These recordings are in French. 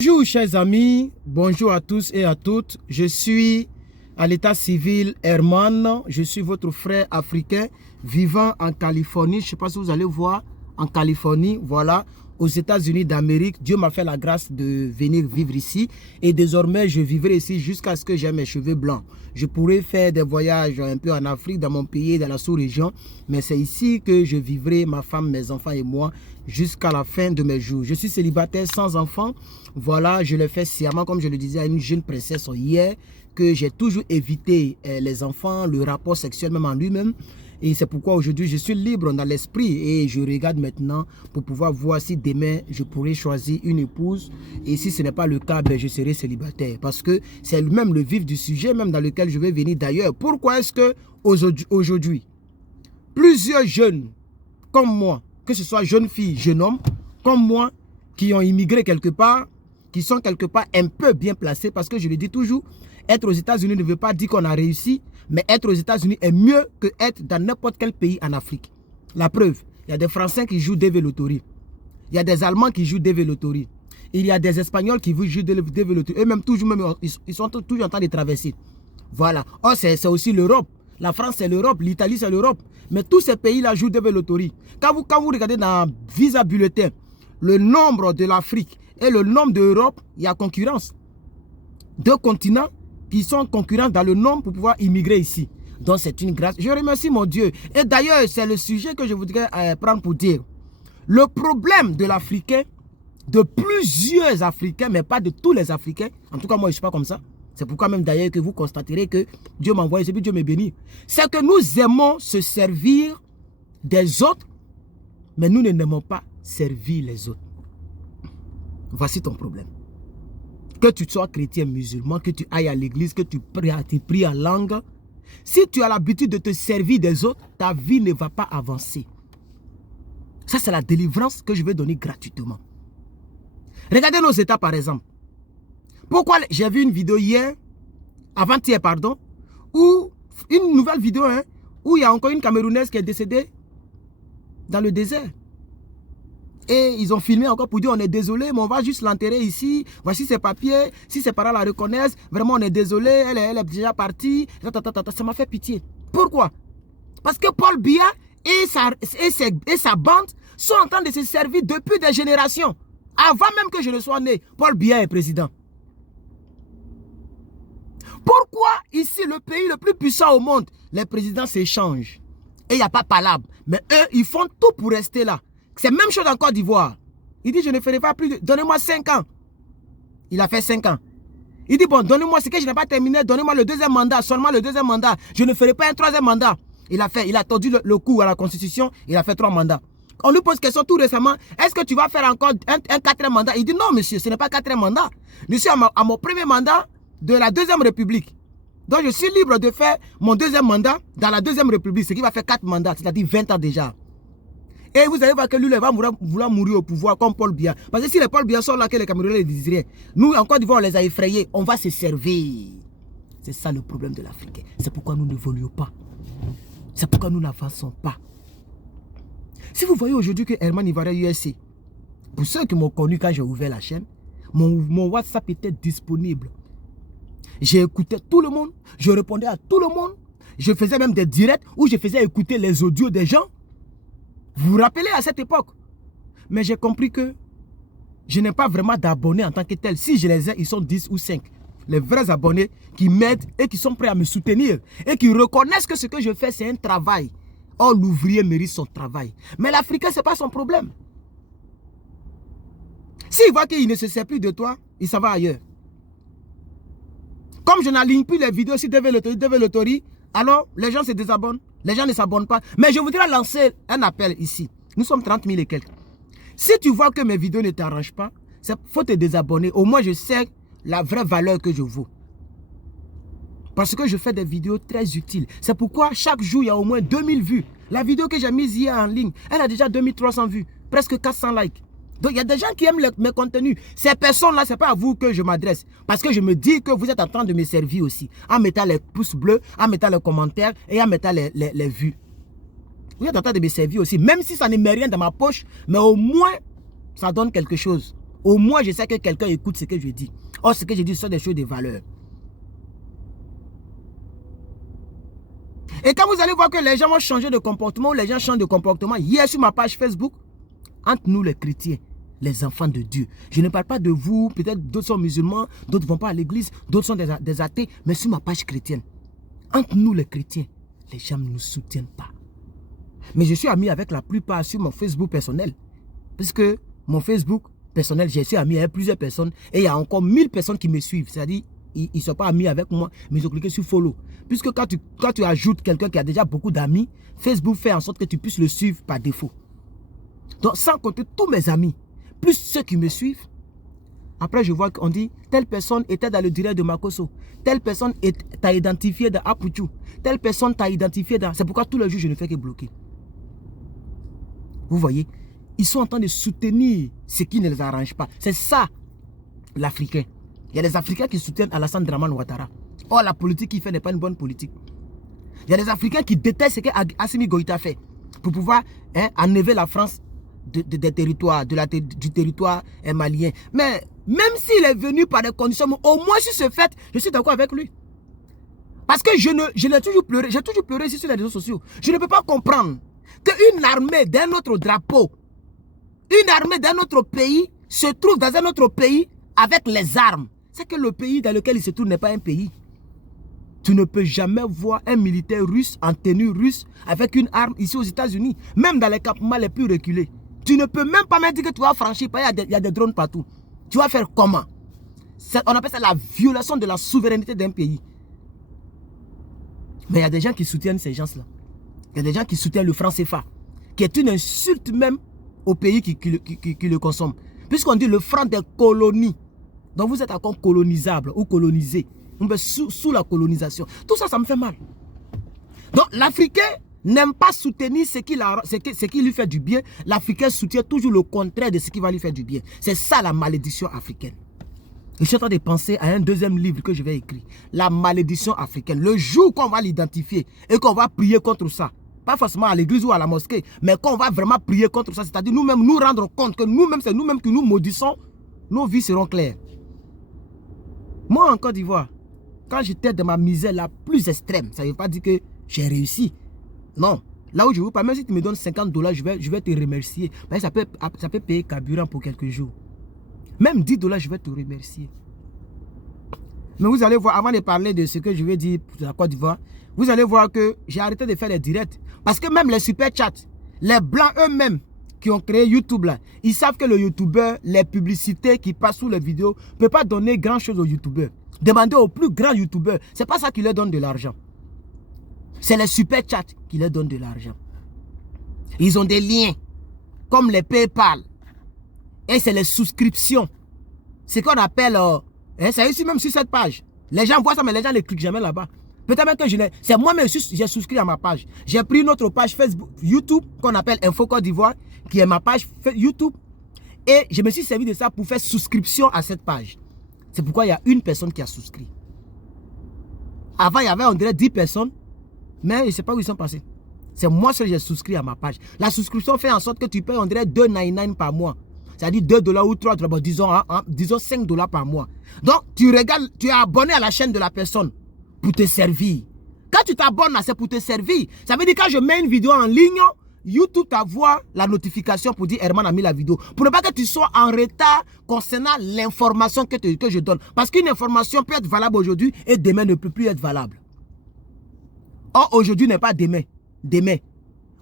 Bonjour chers amis, bonjour à tous et à toutes. Je suis à l'état civil Herman, je suis votre frère africain vivant en Californie. Je ne sais pas si vous allez voir en Californie, voilà, aux États-Unis d'Amérique. Dieu m'a fait la grâce de venir vivre ici et désormais je vivrai ici jusqu'à ce que j'ai mes cheveux blancs. Je pourrais faire des voyages un peu en Afrique, dans mon pays, dans la sous-région, mais c'est ici que je vivrai, ma femme, mes enfants et moi, jusqu'à la fin de mes jours. Je suis célibataire sans enfant. Voilà, je l'ai fait sciemment, comme je le disais à une jeune princesse hier, que j'ai toujours évité les enfants, le rapport sexuel même en lui-même. Et c'est pourquoi aujourd'hui je suis libre dans l'esprit et je regarde maintenant pour pouvoir voir si demain je pourrais choisir une épouse. Et si ce n'est pas le cas, ben je serai célibataire. Parce que c'est même le vif du sujet même dans lequel je vais venir d'ailleurs. Pourquoi est-ce que aujourd'hui, plusieurs jeunes comme moi, que ce soit jeunes filles, jeunes hommes, comme moi, qui ont immigré quelque part, qui sont quelque part un peu bien placés, parce que je le dis toujours, être aux États-Unis ne veut pas dire qu'on a réussi, mais être aux États-Unis est mieux que être dans n'importe quel pays en Afrique. La preuve, il y a des Français qui jouent DV Lottery, il y a des Allemands qui jouent DV Lottery, il y a des Espagnols qui jouent DV Lottery, eux-mêmes toujours, ils sont toujours en train de traverser. Voilà. Oh, c'est aussi l'Europe. La France, c'est l'Europe. L'Italie, c'est l'Europe. Mais tous ces pays-là jouent DV Lottery. Quand vous regardez dans Visa Bulletin, le nombre de l'Afrique et le nombre de l'Europe, il y a concurrence. Deux continents qui sont concurrents dans le nombre pour pouvoir immigrer ici. Donc c'est une grâce. Je remercie mon Dieu. Et d'ailleurs, c'est le sujet que je voudrais prendre pour dire. Le problème de l'Africain, de plusieurs Africains, mais pas de tous les Africains, en tout cas moi je ne suis pas comme ça. C'est pourquoi même d'ailleurs que vous constaterez que Dieu m'envoie et puis Dieu me bénit. C'est que nous aimons se servir des autres, mais nous n'aimons pas servir les autres. Voici ton problème. Que tu sois chrétien, musulman, que tu ailles à l'église, que tu pries en langue. Si tu as l'habitude de te servir des autres, ta vie ne va pas avancer. Ça, c'est la délivrance que je vais donner gratuitement. Regardez nos États, par exemple. Pourquoi j'ai vu une vidéo hier, avant-hier, pardon, où une nouvelle vidéo, hein, où il y a encore une Camerounaise qui est décédée dans le désert. Et ils ont filmé encore pour dire on est désolé, mais on va juste l'enterrer ici. Voici ses papiers. Si ses parents la reconnaissent, vraiment on est désolé, elle est déjà partie. Ça m'a fait pitié. Pourquoi? Parce que Paul Biya et sa bande sont en train de se servir depuis des générations. Avant même que je ne sois né, Paul Biya est président. Pourquoi ici, le pays le plus puissant au monde, les présidents s'échangent et il n'y a pas palabre. Mais eux, ils font tout pour rester là. C'est la même chose en Côte d'Ivoire. Il dit, je ne ferai pas plus de... Donnez-moi 5 ans. Il a fait 5 ans. Il dit, bon, donnez-moi ce que je n'ai pas terminé. Donnez-moi le deuxième mandat. Seulement le deuxième mandat. Je ne ferai pas un troisième mandat. Il a tordu le cou à la Constitution. Il a fait 3 mandats. On lui pose question tout récemment. Est-ce que tu vas faire encore un quatrième mandat? Il dit, non, monsieur, ce n'est pas quatrième mandat. Je suis à mon premier mandat de la Deuxième République. Donc, je suis libre de faire mon deuxième mandat dans la Deuxième République. Ce qui va faire 4 mandats, c'est-à-dire 20 ans déjà. Et vous allez voir que lui, il va vouloir mourir au pouvoir comme Paul Biya. Parce que si les Paul Biya sont là, que les Camerounais ne disent rien. Nous, en Côte d'Ivoire, on les a effrayés. On va se servir. C'est ça le problème de l'Africain. C'est pourquoi nous n'évoluons pas. C'est pourquoi nous n'avançons pas. Si vous voyez aujourd'hui que Herman Ivoirien USA, pour ceux qui m'ont connu quand j'ai ouvert la chaîne, mon WhatsApp était disponible. J'ai écouté tout le monde. Je répondais à tout le monde. Je faisais même des directs où je faisais écouter les audios des gens. Vous vous rappelez à cette époque? Mais j'ai compris que je n'ai pas vraiment d'abonnés en tant que tel. Si je les ai, ils sont 10 ou 5. Les vrais abonnés qui m'aident et qui sont prêts à me soutenir. Et qui reconnaissent que ce que je fais, c'est un travail. Or, l'ouvrier mérite son travail. Mais l'Africain, ce n'est pas son problème. S'il voit qu'il ne se sert plus de toi, il s'en va ailleurs. Comme je n'aligne plus les vidéos sur DV Lottery, alors les gens se désabonnent. Les gens ne s'abonnent pas. Mais je voudrais lancer un appel ici. Nous sommes 30 000 et quelques. Si tu vois que mes vidéos ne t'arrangent pas, il faut te désabonner. Au moins, je sais la vraie valeur que je vaux. Parce que je fais des vidéos très utiles. C'est pourquoi chaque jour, il y a au moins 2000 vues. La vidéo que j'ai mise hier en ligne, elle a déjà 2300 vues. Presque 400 likes. Donc, il y a des gens qui aiment mes contenus. Ces personnes-là, ce n'est pas à vous que je m'adresse. Parce que je me dis que vous êtes en train de me servir aussi. En mettant les pouces bleus, en mettant les commentaires et en mettant les vues. Vous êtes en train de me servir aussi. Même si ça ne met rien dans ma poche, mais au moins, ça donne quelque chose. Au moins, je sais que quelqu'un écoute ce que je dis. Or, ce que je dis, ce sont des choses de valeur. Et quand vous allez voir que les gens vont changer de comportement, ou les gens changent de comportement, hier sur ma page Facebook, entre nous les chrétiens, les enfants de Dieu. Je ne parle pas de vous, peut-être d'autres sont musulmans, d'autres ne vont pas à l'église, d'autres sont des athées, mais sur ma page chrétienne, entre nous les chrétiens, les gens ne nous soutiennent pas. Mais je suis ami avec la plupart sur mon Facebook personnel. Puisque mon Facebook personnel, je suis ami avec plusieurs personnes et il y a encore 1000 personnes qui me suivent. C'est-à-dire, ils ne sont pas amis avec moi, mais ils ont cliqué sur follow. Puisque quand tu ajoutes quelqu'un qui a déjà beaucoup d'amis, Facebook fait en sorte que tu puisses le suivre par défaut. Donc, sans compter tous mes amis, plus ceux qui me suivent, après je vois qu'on dit, telle personne était dans le direct de Makoso, telle personne t'a identifié dans Apuchu, telle personne t'a identifié dans... C'est pourquoi tous les jours, je ne fais que bloquer. Vous voyez, ils sont en train de soutenir ce qui ne les arrange pas. C'est ça, l'Africain. Il y a des Africains qui soutiennent Alassane Draman Ouattara. Or, la politique qu'il fait n'est pas une bonne politique. Il y a des Africains qui détestent ce qu'Assimi Goïta fait pour pouvoir enlever la France des territoires, du territoire malien. Mais même s'il est venu par des conditions, au moins sur ce fait, je suis d'accord avec lui. Parce que je l'ai toujours pleuré, j'ai toujours pleuré ici sur les réseaux sociaux. Je ne peux pas comprendre qu'une armée d'un autre drapeau, une armée d'un autre pays se trouve dans un autre pays avec les armes. C'est que le pays dans lequel il se trouve n'est pas un pays. Tu ne peux jamais voir un militaire russe en tenue russe avec une arme ici aux États-Unis, même dans les campements les plus reculés. Tu ne peux même pas me dire que tu vas franchir, il y a des drones partout. Tu vas faire comment? On appelle ça la violation de la souveraineté d'un pays. Mais il y a des gens qui soutiennent ces gens-là. Il y a des gens qui soutiennent le franc CFA, qui est une insulte même au pays qui le consomme. Puisqu'on dit le franc des colonies. Donc vous êtes encore colonisable ou colonisé. Sous la colonisation. Tout ça, ça me fait mal. Donc l'Africain n'aime pas soutenir ce qui lui fait du bien. L'Africain soutient toujours le contraire de ce qui va lui faire du bien. C'est ça la malédiction africaine. Je suis en train de penser à un deuxième livre que je vais écrire. La malédiction africaine. Le jour qu'on va l'identifier et qu'on va prier contre ça. Pas forcément à l'église ou à la mosquée, mais qu'on va vraiment prier contre ça. C'est-à-dire nous-mêmes nous rendre compte que nous-mêmes, c'est nous-mêmes que nous maudissons. Nos vies seront claires. Moi en Côte d'Ivoire, quand j'étais dans ma misère la plus extrême, ça ne veut pas dire que j'ai réussi. Non. Là où je vous parle, même si tu me donnes 50 $, je vais te remercier. Mais ça peut payer carburant pour quelques jours. Même 10 $, je vais te remercier. Mais vous allez voir, avant de parler de ce que je vais dire pour la Côte d'Ivoire, vous allez voir que j'ai arrêté de faire les directs. Parce que même les super chats, les blancs eux-mêmes qui ont créé YouTube là, ils savent que le YouTuber, les publicités qui passent sous les vidéos, ne peuvent pas donner grand chose aux YouTubers. Demandez aux plus grands YouTubers, ce n'est pas ça qui leur donne de l'argent. C'est les super chats qui leur donnent de l'argent. Ils ont des liens, comme les PayPal. Et c'est les souscriptions. Ce qu'on appelle, c'est ici même sur cette page. Les gens voient ça, mais les gens ne cliquent jamais là-bas. Peut-être même que c'est moi-même j'ai souscrit à ma page. J'ai pris une autre page Facebook, YouTube, qu'on appelle Info Côte d'Ivoire, qui est ma page YouTube. Et je me suis servi de ça pour faire souscription à cette page. C'est pourquoi il y a une personne qui a souscrit. Avant, il y avait, on dirait, 10 personnes. Mais je ne sais pas où ils sont passés. C'est moi seul qui j'ai souscrit à ma page. La souscription fait en sorte que tu payes, on dirait, 2,99 par mois. C'est-à-dire 2 $ ou 3 $, bon, disons 5 $ par mois. Donc, tu regardes, tu es abonné à la chaîne de la personne pour te servir. Quand tu t'abonnes, c'est pour te servir. Ça veut dire que quand je mets une vidéo en ligne, YouTube t'envoie la notification pour dire Herman a mis la vidéo. Pour ne pas que tu sois en retard concernant l'information que je donne. Parce qu'une information peut être valable aujourd'hui et demain ne peut plus être valable. Or, aujourd'hui n'est pas demain. Demain.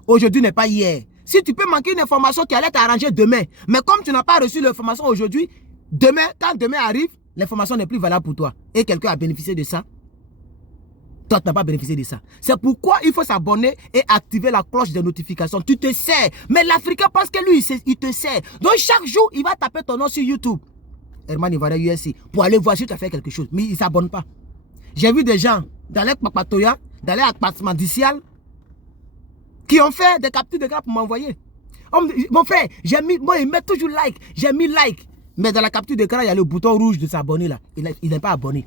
Aujourd'hui n'est pas hier. Si tu peux manquer une information qui allait t'arranger demain, mais comme tu n'as pas reçu l'information aujourd'hui, demain, quand demain arrive, l'information n'est plus valable pour toi. Et quelqu'un a bénéficié de ça. Toi, tu n'as pas bénéficié de ça. C'est pourquoi il faut s'abonner et activer la cloche de notification. Tu te sers. Mais l'Africain pense que lui, il te sert. Donc, chaque jour, il va taper ton nom sur YouTube. Herman Ivoirien USC. Pour aller voir si tu as fait quelque chose. Mais il ne s'abonne pas. J'ai vu des gens dans les Papatoya, dans les appartements d'Icial, qui ont fait des captures d'écran pour m'envoyer. Mon frère, moi, il met toujours like. J'ai mis like. Mais dans la capture d'écran, il y a le bouton rouge de s'abonner là. Il n'est pas abonné.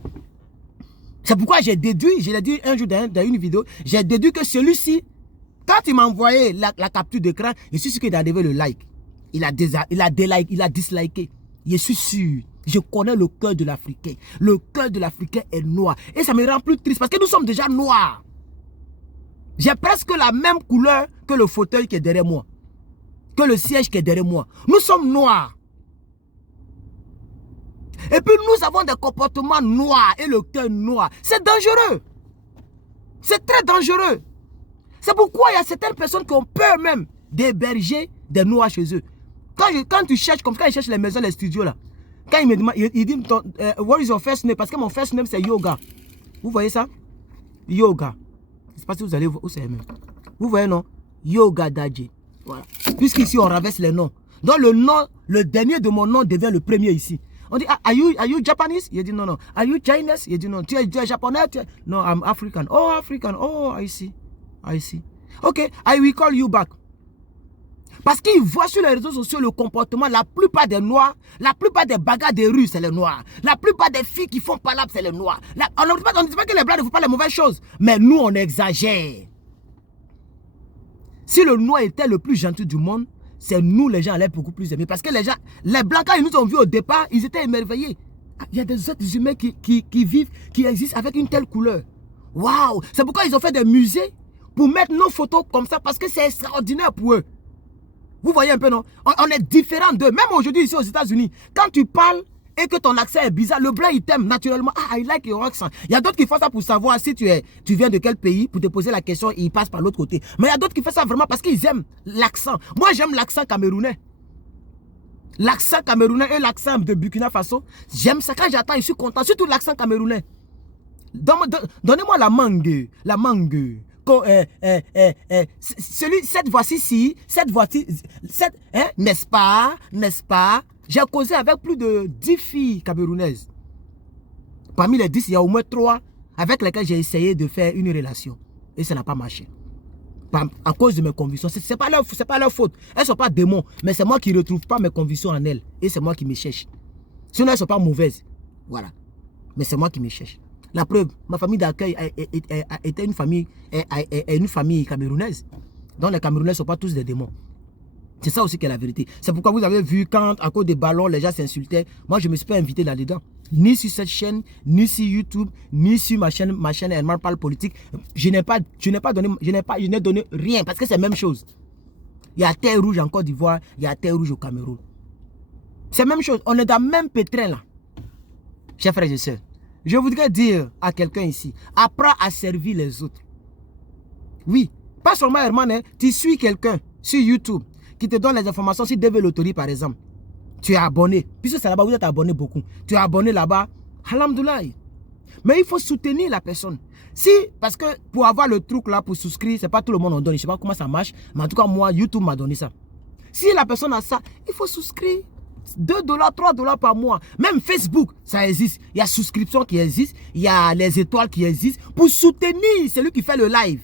C'est pourquoi j'ai déduit, je l'ai dit un jour dans une vidéo, j'ai déduit que celui-ci, quand il m'a envoyé la capture d'écran, je suis sûr qu'il a enlevé le like. Il a disliké. Je suis sûr. Je connais le cœur de l'Africain. Le cœur de l'Africain est noir. Et ça me rend plus triste parce que nous sommes déjà noirs. J'ai presque la même couleur que le fauteuil qui est derrière moi. Que le siège qui est derrière moi. Nous sommes noirs. Et puis nous avons des comportements noirs et le cœur noir. C'est dangereux. C'est très dangereux. C'est pourquoi il y a certaines personnes qui ont peur même d'héberger des noirs chez eux. Quand tu cherches, comme quand ils cherchent les maisons, les studios là. Quand il me demande, il dit, what is your first name? Parce que mon first name c'est Yoga. Vous voyez ça? Yoga. Je ne sais pas si vous allez voir où c'est même. Vous voyez non? Yoga Dadje. Voilà. Puisqu'ici on renverse les noms. Donc le nom, le dernier de mon nom devient le premier ici. On dit, are you Japanese? Il dit non, non. Are you Chinese? Il dit non. Tu es japonais? Non, I'm African. Oh, African. Oh, I see. I see. Ok, I will call you back. Parce qu'ils voient sur les réseaux sociaux le comportement, la plupart des noirs, la plupart des bagarres des rues, c'est les noirs. La plupart des filles qui font palabre, c'est les noirs. On ne dit pas que les blancs ne font pas les mauvaises choses, mais nous, on exagère. Si le noir était le plus gentil du monde, c'est nous, les gens, allaient beaucoup plus aimer. Parce que les gens, les blancs, quand ils nous ont vus au départ, ils étaient émerveillés. Il y a des êtres humains qui vivent, qui existent avec une telle couleur. Waouh! C'est pourquoi ils ont fait des musées pour mettre nos photos comme ça, parce que c'est extraordinaire pour eux. Vous voyez un peu, non? On est différents d'eux. Même aujourd'hui, ici aux États-Unis, quand tu parles et que ton accent est bizarre, le blanc, il t'aime naturellement. Ah, I like your accent. Il y a d'autres qui font ça pour savoir si tu viens de quel pays, pour te poser la question, et ils passent par l'autre côté. Mais il y a d'autres qui font ça vraiment parce qu'ils aiment l'accent. Moi, j'aime l'accent camerounais. L'accent camerounais et l'accent de Burkina Faso, j'aime ça. Quand j'attends, je suis content. Surtout l'accent camerounais. Donnez-moi la mangue. La mangue. Cette voici-ci, n'est-ce pas, j'ai causé avec plus de 10 filles camerounaises. Parmi les 10, il y a au moins 3 avec lesquelles j'ai essayé de faire une relation. Et ça n'a pas marché. À cause de mes convictions. Ce n'est pas leur faute. Elles ne sont pas démons, mais c'est moi qui ne retrouve pas mes convictions en elles. Et c'est moi qui me cherche. Sinon, elles ne sont pas mauvaises. Voilà. Mais c'est moi qui me cherche. La preuve, ma famille d'accueil était une famille camerounaise. Donc les Camerounais ne sont pas tous des démons. C'est ça aussi qui est la vérité. C'est pourquoi vous avez vu quand, à cause des ballons, les gens s'insultaient. Moi, je ne me suis pas invité là-dedans. Ni sur cette chaîne, ni sur YouTube, ni sur ma chaîne Herman Parle Politique. Je n'ai donné rien parce que c'est la même chose. Il y a terre rouge en Côte d'Ivoire, il y a terre rouge au Cameroun. C'est la même chose. On est dans le même pétrin là. Chers frères et sœurs. Je voudrais dire à quelqu'un ici, apprends à servir les autres. Oui, pas seulement Herman, hein, tu suis quelqu'un sur YouTube qui te donne les informations sur David Lotori par exemple. Tu es abonné, puisque c'est là-bas vous êtes abonné beaucoup. Tu es abonné là-bas, alhamdoulilah. Mais il faut soutenir la personne. Si, parce que pour avoir le truc là, pour souscrire, c'est pas tout le monde en donne. Je ne sais pas comment ça marche, mais en tout cas moi, YouTube m'a donné ça. Si la personne a ça, il faut souscrire. 2 $, 3 $ par mois. Même Facebook, ça existe. Il y a souscription qui existe. Il y a les étoiles qui existent. Pour soutenir celui qui fait le live.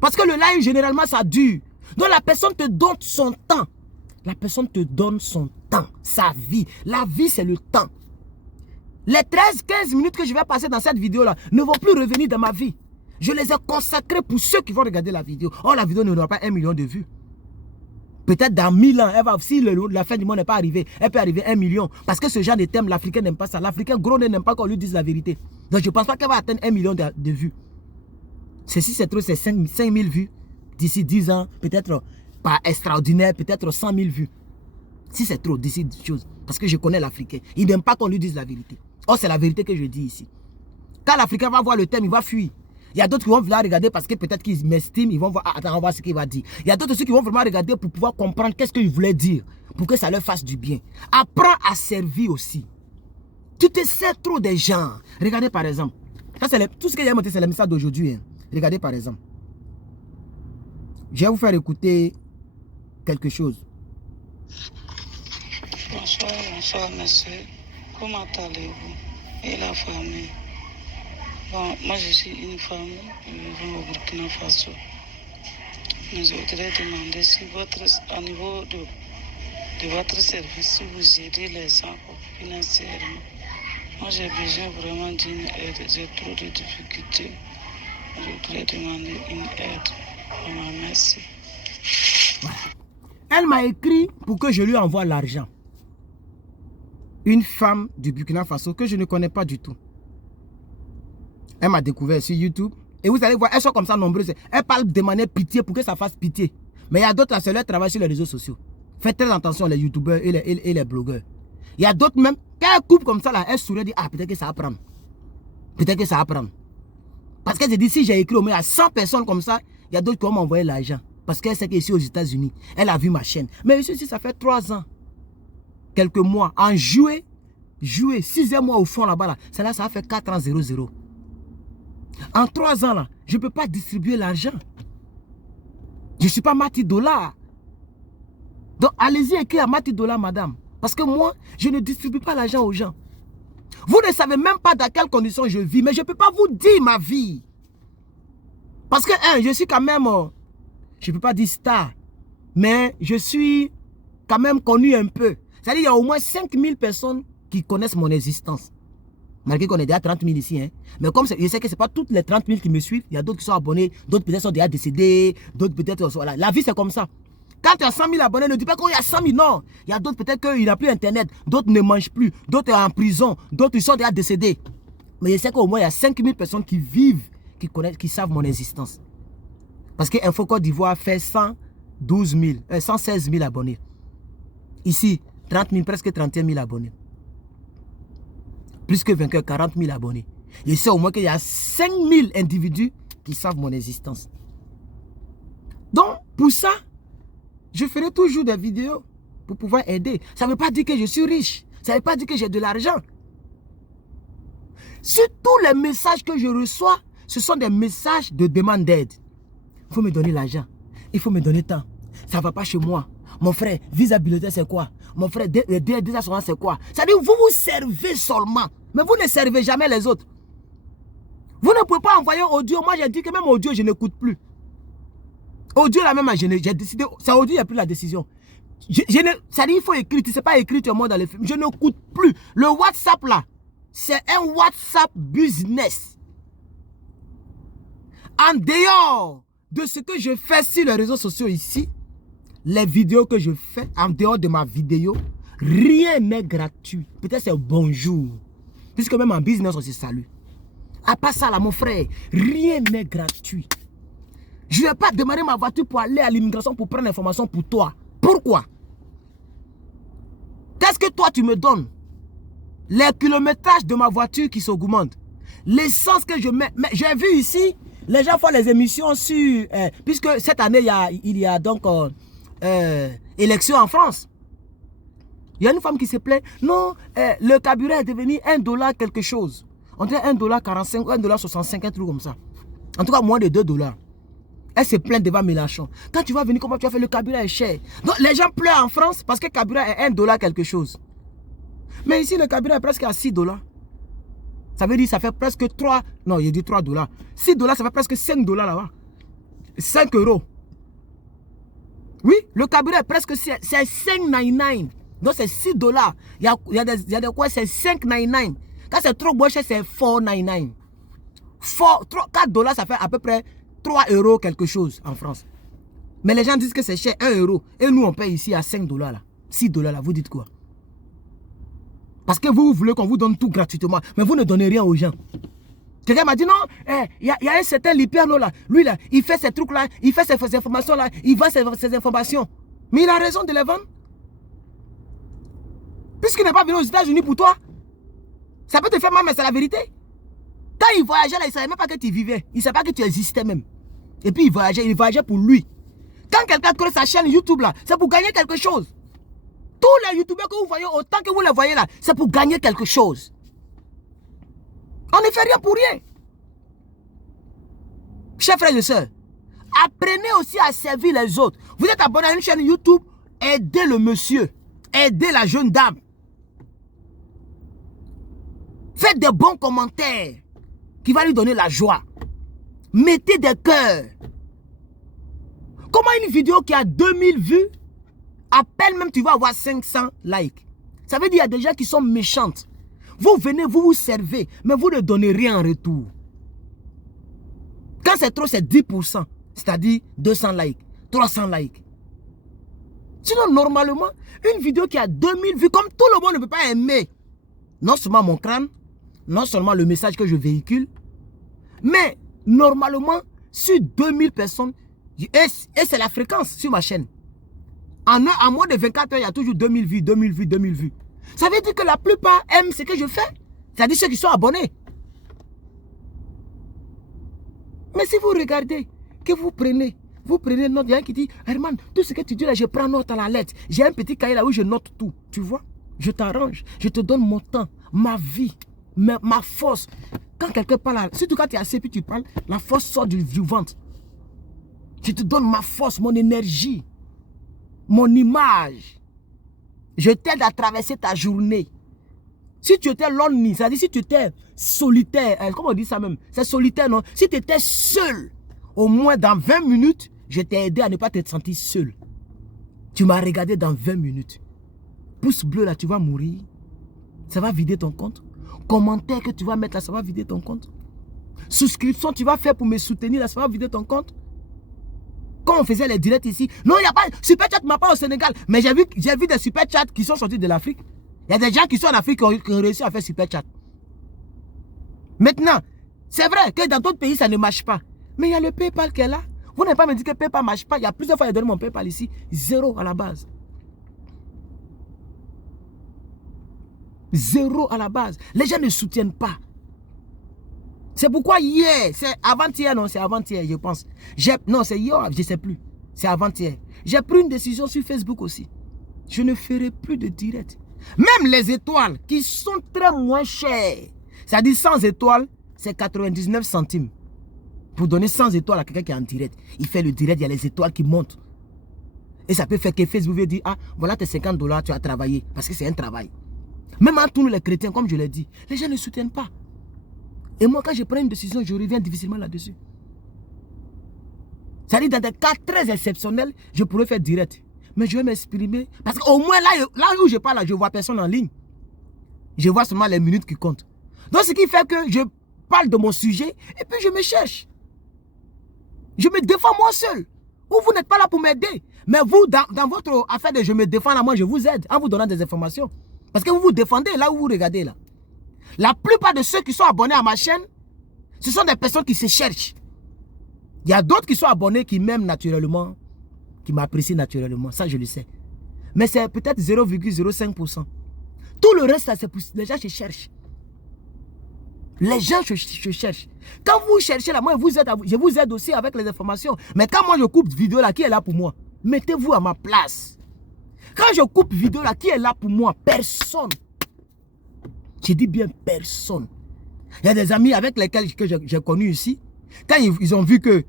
Parce que le live, généralement, ça dure. Donc la personne te donne son temps. La personne te donne son temps. Sa vie. La vie, c'est le temps. Les 13-15 minutes que je vais passer dans cette vidéo-là ne vont plus revenir dans ma vie. Je les ai consacrés pour ceux qui vont regarder la vidéo. Oh, la vidéo n'aura pas 1 million de vues. Peut-être dans 1000 ans, si la fin du monde n'est pas arrivée, elle peut arriver 1 million. Parce que ce genre de thème, l'Africain n'aime pas ça. L'Africain gros n'aime pas qu'on lui dise la vérité. Donc je ne pense pas qu'elle va atteindre 1 million de vues. Ceci, c'est trop, c'est 5000 vues. D'ici 10 ans, peut-être pas extraordinaire, peut-être 100 000 vues. Si c'est trop, d'ici 10 choses. Parce que je connais l'Africain. Il n'aime pas qu'on lui dise la vérité. Oh, c'est la vérité que je dis ici. Quand l'Africain va voir le thème, il va fuir. Il y a d'autres qui vont vouloir regarder parce que peut-être qu'ils m'estiment, ils vont voir, attends, on va voir ce qu'il va dire. Il y a d'autres aussi qui vont vraiment regarder pour pouvoir comprendre qu'est-ce qu'il voulait dire, pour que ça leur fasse du bien. Apprends à servir aussi. Tu te sers trop des gens. Regardez par exemple, tout ce que j'ai montré, c'est le message d'aujourd'hui. Hein. Regardez par exemple. Je vais vous faire écouter quelque chose. Bonsoir, monsieur. Comment allez-vous? Et la famille? Bon, moi je suis une femme vivant au Burkina Faso. Mais je voudrais demander si à niveau de votre service, si vous aidez les gens financièrement. Moi j'ai besoin vraiment d'une aide, j'ai trop de difficultés. Je voudrais demander une aide. Vraiment, merci. Elle m'a écrit pour que je lui envoie l'argent. une femme du Burkina Faso que je ne connais pas du tout. Elle m'a découvert sur YouTube. Et vous allez voir, elles sont comme ça nombreuses. Elles parlent de manière pitié pour que ça fasse pitié. Mais il y a d'autres, c'est leur travail sur les réseaux sociaux. Faites très attention, les youtubeurs et les blogueurs. Il y a d'autres même, quand elles coupent comme ça, là, elles sourient et disent, ah, peut-être que ça va prendre. Peut-être que ça va prendre. Parce qu'elle se dit, si j'ai écrit au moins à 100 personnes comme ça, il y a d'autres qui vont m'envoyer l'argent. Parce qu'elle sait qu'ici aux États-Unis, elle a vu ma chaîne. Mais ici, ça fait 3 ans, quelques mois, en juillet, 6e mois au fond là-bas, là, ça a fait 4 ans 00. En 3 ans, là, je ne peux pas distribuer l'argent. Je ne suis pas Mati Dollar. Donc, allez-y écrire à Mati Dollar, madame. Parce que moi, je ne distribue pas l'argent aux gens. Vous ne savez même pas dans quelles conditions je vis, mais je ne peux pas vous dire ma vie. Parce que, je suis quand même, je ne peux pas dire star, mais je suis quand même connu un peu. C'est-à-dire qu'il y a au moins 5000 personnes qui connaissent mon existence. Malgré qu'on est déjà 30 000 ici. Hein. Mais comme je sais que ce n'est pas toutes les 30 000 qui me suivent, il y a d'autres qui sont abonnés, d'autres peut-être sont déjà décédés, d'autres peut-être... Voilà. La vie, c'est comme ça. Quand tu as 100 000 abonnés, ne dis pas qu'il y a 100 000. Non, il y a d'autres peut-être qu'il n'a plus Internet, d'autres ne mangent plus, d'autres sont en prison, d'autres ils sont déjà décédés. Mais je sais qu'au moins il y a 5 000 personnes qui vivent, qui connaissent, qui savent mon existence. Parce que Info Côte d'Ivoire fait 116 000 abonnés. Ici, 30 000, presque 31 000 abonnés. Plus que vainqueur, 40 000 abonnés. Je sais au moins qu'il y a 5 000 individus qui savent mon existence. Donc, pour ça, je ferai toujours des vidéos pour pouvoir aider. Ça ne veut pas dire que je suis riche. Ça ne veut pas dire que j'ai de l'argent. Sur tous les messages que je reçois, ce sont des messages de demande d'aide. Il faut me donner l'argent. Il faut me donner tant. Ça ne va pas chez moi. Mon frère, visa bulletin, c'est quoi? Mon frère, des assurances, c'est quoi? C'est-à-dire, vous vous servez seulement. Mais vous ne servez jamais les autres. Vous ne pouvez pas envoyer audio. Moi, j'ai dit que même audio, je n'écoute plus. Audio, là même, j'ai décidé. C'est audio, il n'y a plus la décision. C'est-à-dire, il faut écrire. Tu ne sais pas écrire, tu es mort dans les films. Je n'écoute plus. Le WhatsApp, là, c'est un WhatsApp business. En dehors de ce que je fais sur les réseaux sociaux ici, les vidéos que je fais, en dehors de ma vidéo, rien n'est gratuit. Peut-être c'est bonjour. Puisque même en business, on se salue. À part ça, là, mon frère, rien n'est gratuit. Je ne vais pas demander ma voiture pour aller à l'immigration pour prendre l'information pour toi. Pourquoi? Qu'est-ce que toi, tu me donnes? Les kilométrages de ma voiture qui s'augmentent. L'essence que je mets. J'ai vu ici, les gens font les émissions sur... puisque cette année, il y a donc élection en France. Il y a une femme qui se plaint. Non, le carburant est devenu $1 quelque chose. On dirait $1,45 ou $1,65, un truc comme ça. En tout cas, moins de $2. Elle se plaint devant Mélenchon. Quand tu vas venir, comment tu vas faire? Le carburant est cher. Donc, les gens pleurent en France parce que le carburant est $1 quelque chose. Mais ici, le carburant est presque à $6. Ça veut dire que ça fait presque 3... Non, il dit $3. $6, ça fait presque $5 là-bas. 5 €. Oui, le carburant est presque... C'est $5,99. Donc, c'est $6. Il y a des quoi, c'est $5,99. Quand c'est trop bon, c'est $4,99. $4, ça fait à peu près 3 € quelque chose en France. Mais les gens disent que c'est cher, 1 €. Et nous, on paye ici à $5 là. $6 là, vous dites quoi? Parce que vous voulez qu'on vous donne tout gratuitement, mais vous ne donnez rien aux gens. Quelqu'un m'a dit non, il y a un certain Lipiano là. Lui là, il fait ces trucs là, il fait ces informations là, il vend ces informations. Mais il a raison de les vendre. Puisqu'il n'est pas venu aux États-Unis pour toi, ça peut te faire mal, mais c'est la vérité. Quand il voyageait là, il ne savait même pas que tu vivais. Il ne savait pas que tu existais même. Et puis il voyageait pour lui. Quand quelqu'un crée sa chaîne YouTube là, c'est pour gagner quelque chose. Tous les youtubeurs que vous voyez, autant que vous les voyez là, c'est pour gagner quelque chose. On ne fait rien pour rien. Chers frères et sœurs, apprenez aussi à servir les autres. Vous êtes abonné à une chaîne YouTube, aidez le monsieur, aidez la jeune dame. Faites des bons commentaires qui vont lui donner la joie. Mettez des cœurs. Comment une vidéo qui a 2000 vues, à peine même tu vas avoir 500 likes. Ça veut dire qu'il y a des gens qui sont méchantes. Vous venez, vous vous servez, mais vous ne donnez rien en retour. Quand c'est trop, c'est 10%. C'est-à-dire 200 likes, 300 likes. Sinon, normalement, une vidéo qui a 2000 vues, comme tout le monde ne peut pas aimer, non seulement mon crâne, non seulement le message que je véhicule, mais normalement, sur 2000 personnes, et c'est la fréquence sur ma chaîne. En moins de 24 heures, il y a toujours 2000 vues, 2000 vues, 2000 vues. Ça veut dire que la plupart aiment ce que je fais. C'est-à-dire ceux qui sont abonnés. Mais si vous regardez, que vous prenez note, il y a un qui dit, Herman, tout ce que tu dis là, je prends note à la lettre. J'ai un petit cahier là où je note tout. Tu vois? Je t'arrange. Je te donne mon temps, ma vie, ma force. Quand quelqu'un parle, surtout quand tu es assis puis tu parles, la force sort du ventre. Je te donne ma force, mon énergie, mon image. Je t'aide à traverser ta journée. Si tu étais lonely, c'est-à-dire si tu étais solitaire, comment on dit ça même? C'est solitaire, non? Si tu étais seul, au moins dans 20 minutes, je t'ai aidé à ne pas te sentir seul. Tu m'as regardé dans 20 minutes. Pouce bleu là, tu vas mourir. Ça va vider ton compte. Commentaire que tu vas mettre là, ça va vider ton compte. Souscription, tu vas faire pour me soutenir là, ça va vider ton compte. Quand on faisait les directs ici, non, il n'y a pas super chat m'a pas au Sénégal, mais j'ai vu des super chats qui sont sortis de l'Afrique. Il y a des gens qui sont en Afrique qui ont réussi à faire super chat. Maintenant, c'est vrai que dans d'autres pays, ça ne marche pas. Mais il y a le PayPal qui est là. Vous n'avez pas me dit que PayPal ne marche pas. Il y a plusieurs fois, j'ai donné mon PayPal ici. 0 à la base. 0 à la base. Les gens ne soutiennent pas. C'est pourquoi hier, c'est avant-hier, non, c'est avant-hier, je pense. Non, c'est hier, je ne sais plus. C'est avant-hier. J'ai pris une décision sur Facebook aussi. Je ne ferai plus de direct. Même les étoiles qui sont très moins chères. C'est-à-dire 100 étoiles, c'est 99 centimes. Pour donner 100 étoiles à quelqu'un qui est en direct. Il fait le direct, il y a les étoiles qui montent. Et ça peut faire que Facebook veut dire, ah, voilà tes 50 $, tu as travaillé. Parce que c'est un travail. Même entre nous les chrétiens, comme je l'ai dit, les gens ne soutiennent pas. Et moi, quand je prends une décision, je reviens difficilement là-dessus. C'est-à-dire, dans des cas très exceptionnels, je pourrais faire direct. Mais je vais m'exprimer. Parce qu'au moins, là où je parle, je ne vois personne en ligne. Je vois seulement les minutes qui comptent. Donc, ce qui fait que je parle de mon sujet et puis je me cherche. Je me défends moi seul. Ou vous n'êtes pas là pour m'aider. Mais vous, dans votre affaire de je me défends, là, moi, je vous aide en vous donnant des informations. Parce que vous vous défendez là où vous regardez là. La plupart de ceux qui sont abonnés à ma chaîne, ce sont des personnes qui se cherchent. Il y a d'autres qui sont abonnés, qui m'aiment naturellement, qui m'apprécient naturellement. Ça, je le sais. Mais c'est peut-être 0,05%. Tout le reste, c'est pour les gens se cherchent. Les gens se cherchent. Quand vous cherchez là, moi, je vous aide aussi avec les informations. Mais quand moi, je coupe vidéo là, qui est là pour moi? Mettez-vous à ma place. Quand je coupe vidéo là, qui est là pour moi? Personne. Je dis bien personne. Il y a des amis avec lesquels j'ai connu ici. Quand ils ont vu que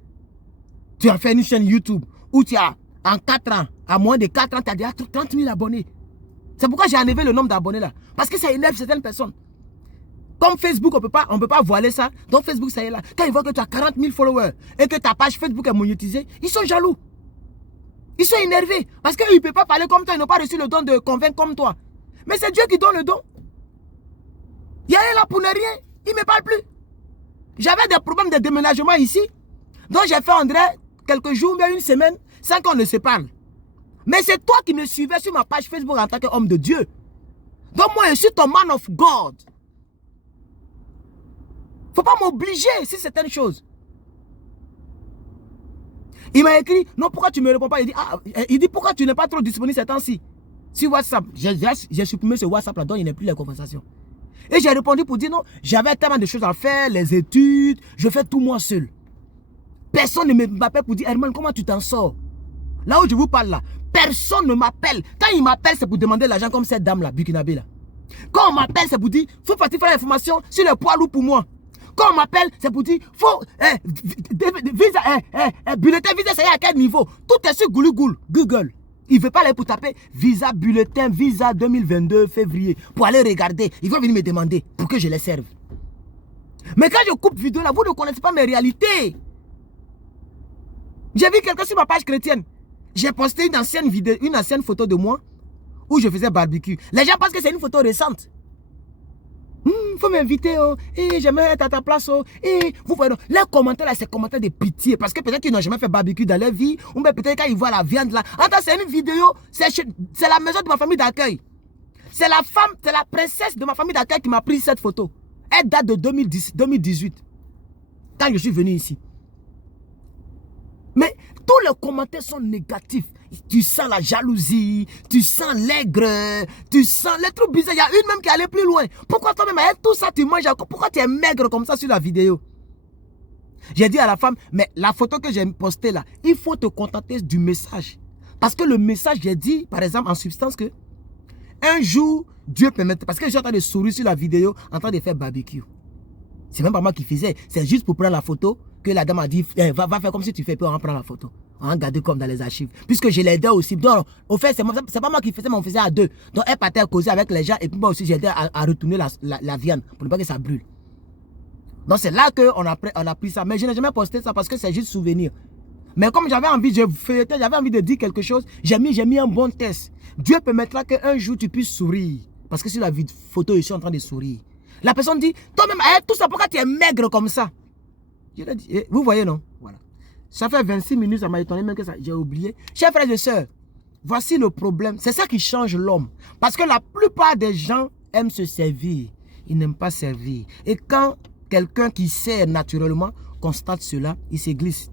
tu as fait une chaîne YouTube où tu as, en 4 ans, à moins de 4 ans, tu as déjà 30 000 abonnés. C'est pourquoi j'ai enlevé le nombre d'abonnés là. Parce que ça énerve certaines personnes. Comme Facebook, on ne peut pas voiler ça. Donc Facebook, ça y est là. Quand ils voient que tu as 40 000 followers et que ta page Facebook est monétisée, ils sont jaloux. Ils sont énervés. Parce qu'ils ne peuvent pas parler comme toi. Ils n'ont pas reçu le don de convaincre comme toi. Mais c'est Dieu qui donne le don. Il y a rien là pour ne rien. Il ne me parle plus. J'avais des problèmes de déménagement ici. Donc j'ai fait André quelques jours, mais une semaine, sans qu'on ne se parle. Mais c'est toi qui me suivais sur ma page Facebook en tant qu'homme de Dieu. Donc moi, je suis ton man of God. Il ne faut pas m'obliger sur certaines choses. Il m'a écrit, non, pourquoi tu ne me réponds pas? Il dit, pourquoi tu n'es pas trop disponible ces temps-ci? Sur WhatsApp, j'ai supprimé ce WhatsApp là, donc il n'y a plus les conversations. Et j'ai répondu pour dire non, j'avais tellement de choses à faire, les études, je fais tout moi seul. Personne ne m'appelle pour dire, Herman, comment tu t'en sors? Là où je vous parle là, personne ne m'appelle. Quand il m'appelle, c'est pour demander l'argent comme cette dame là, Burkinabé là. Quand on m'appelle, c'est pour dire, faut partir faire l'information sur le poids lourd pour moi. Quand on m'appelle, c'est pour dire, faut, bulletin visa, c'est à quel niveau? Tout est sur Google. Il ne veut pas aller pour taper visa, bulletin, visa 2022, février. Pour aller regarder. Il va venir me demander pour que je les serve. Mais quand je coupe vidéo là, vous ne connaissez pas mes réalités. J'ai vu quelqu'un sur ma page chrétienne. J'ai posté une ancienne vidéo, une ancienne photo de moi où je faisais barbecue. Les gens pensent que c'est une photo récente. il faut m'inviter, oh. Et j'aimerais être à ta place, oh. Et vous voyez, les commentaires là, c'est commentaires de pitié. Parce que peut-être qu'ils n'ont jamais fait barbecue dans leur vie. Ou bien peut-être quand ils voient la viande là. Attends, c'est une vidéo, c'est la maison de ma famille d'accueil. C'est la femme, c'est la princesse de ma famille d'accueil qui m'a pris cette photo. Elle date de 2018. Quand je suis venu ici. Mais tous les commentaires sont négatifs. Tu sens la jalousie, tu sens l'aigre, tu sens les trucs bizarres. Il y a une même qui allait plus loin. Pourquoi toi-même, avec tout ça, tu manges encore? Pourquoi tu es maigre comme ça sur la vidéo? J'ai dit à la femme, mais la photo que j'ai postée là, il faut te contenter du message. Parce que le message, j'ai dit, par exemple, en substance que un jour, Dieu permettra. Parce que je suis en train de sourire sur la vidéo, en train de faire barbecue. C'est même pas moi qui faisais. C'est juste pour prendre la photo que la dame a dit, va faire comme si tu fais, puis on va prendre la photo. On va garder comme dans les archives. Puisque je l'aidais aussi. Donc, au fait, c'est pas moi qui faisais, mais on faisait à deux. Donc, elle partait à causer avec les gens. Et puis moi aussi, j'aidais à retourner la viande. Pour ne pas que ça brûle. Donc, c'est là qu'on a pris ça. Mais je n'ai jamais posté ça parce que c'est juste souvenir. Mais comme j'avais envie, j'avais envie de dire quelque chose, j'ai mis un bon test. Dieu permettra qu'un jour tu puisses sourire. Parce que sur la photo, je suis en train de sourire. La personne dit, toi-même, tout ça, pourquoi tu es maigre comme ça? Je lui ai dit, vous voyez, non? Voilà. Ça fait 26 minutes, ça m'a étonné même que ça, j'ai oublié. Chers frères et sœurs, voici le problème. C'est ça qui change l'homme. Parce que la plupart des gens aiment se servir. Ils n'aiment pas servir. Et quand quelqu'un qui sert naturellement constate cela, il se glisse.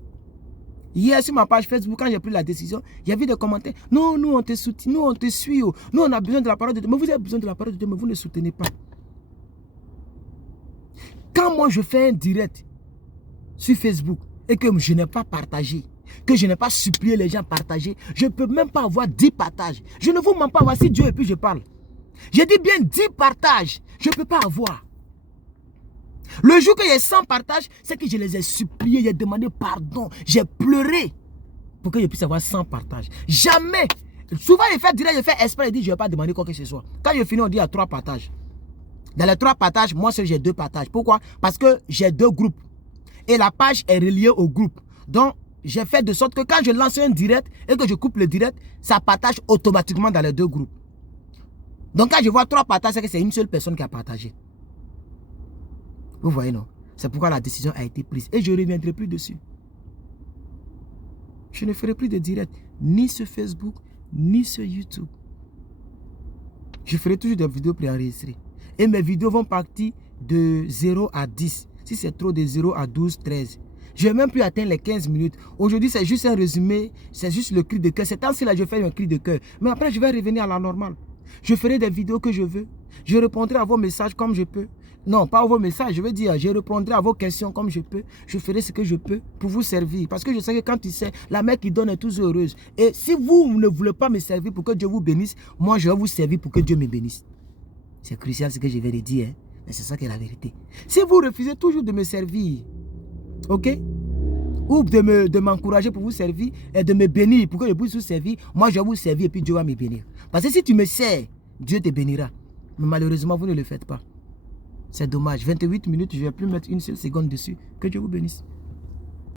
Hier, sur ma page Facebook, quand j'ai pris la décision, il y avait des commentaires. Non, nous, on te soutient, nous, on te suit. Nous, on a besoin de la parole de Dieu. Mais vous avez besoin de la parole de Dieu, mais vous ne soutenez pas. Quand moi, je fais un direct sur Facebook et que je n'ai pas partagé, que je n'ai pas supplié les gens à partager, je ne peux même pas avoir 10 partages. Je ne vous mens pas, voici Dieu et puis je parle. J'ai dit bien 10 partages, je ne peux pas avoir. Le jour qu'il y a 100 partages, c'est que je les ai suppliés, j'ai demandé pardon, j'ai pleuré pour que je puisse avoir 100 partages. Jamais. Souvent, il fait direct, il fait exprès, il dit je ne vais pas demander quoi que ce soit. Quand je finis, on dit il y a 3 partages. Dans les 3 partages, moi seul j'ai 2 partages. Pourquoi? Parce que j'ai 2 groupes. Et la page est reliée au groupe. Donc, j'ai fait de sorte que quand je lance un direct et que je coupe le direct, ça partage automatiquement dans les 2 groupes. Donc, quand je vois 3 partages, c'est que c'est une seule personne qui a partagé. Vous voyez, non? C'est pourquoi la décision a été prise. Et je ne reviendrai plus dessus. Je ne ferai plus de direct, ni sur Facebook, ni sur YouTube. Je ferai toujours des vidéos préenregistrées. Et mes vidéos vont partir de 0 à 10. Si c'est trop, de 0 à 12, 13. Je n'ai même plus atteint les 15 minutes. Aujourd'hui, c'est juste un résumé. C'est juste le cri de cœur. C'est temps-ci là, je fais un cri de cœur. Mais après, je vais revenir à la normale. Je ferai des vidéos que je veux. Je répondrai à vos messages comme je peux. Non, pas à vos messages. Je veux dire, je répondrai à vos questions comme je peux. Je ferai ce que je peux pour vous servir. Parce que je sais que quand tu sais, la mère qui donne est toujours heureuse. Et si vous ne voulez pas me servir pour que Dieu vous bénisse, moi, je vais vous servir pour que Dieu me bénisse. C'est crucial ce que je vais le dire. Hein? Mais c'est ça qui est la vérité. Si vous refusez toujours de me servir, ok? Ou de m'encourager pour vous servir et de me bénir pour que je puisse vous servir, moi je vais vous servir et puis Dieu va me bénir. Parce que si tu me sers, Dieu te bénira. Mais malheureusement, vous ne le faites pas. C'est dommage. 28 minutes, je ne vais plus mettre une seule seconde dessus. Que Dieu vous bénisse.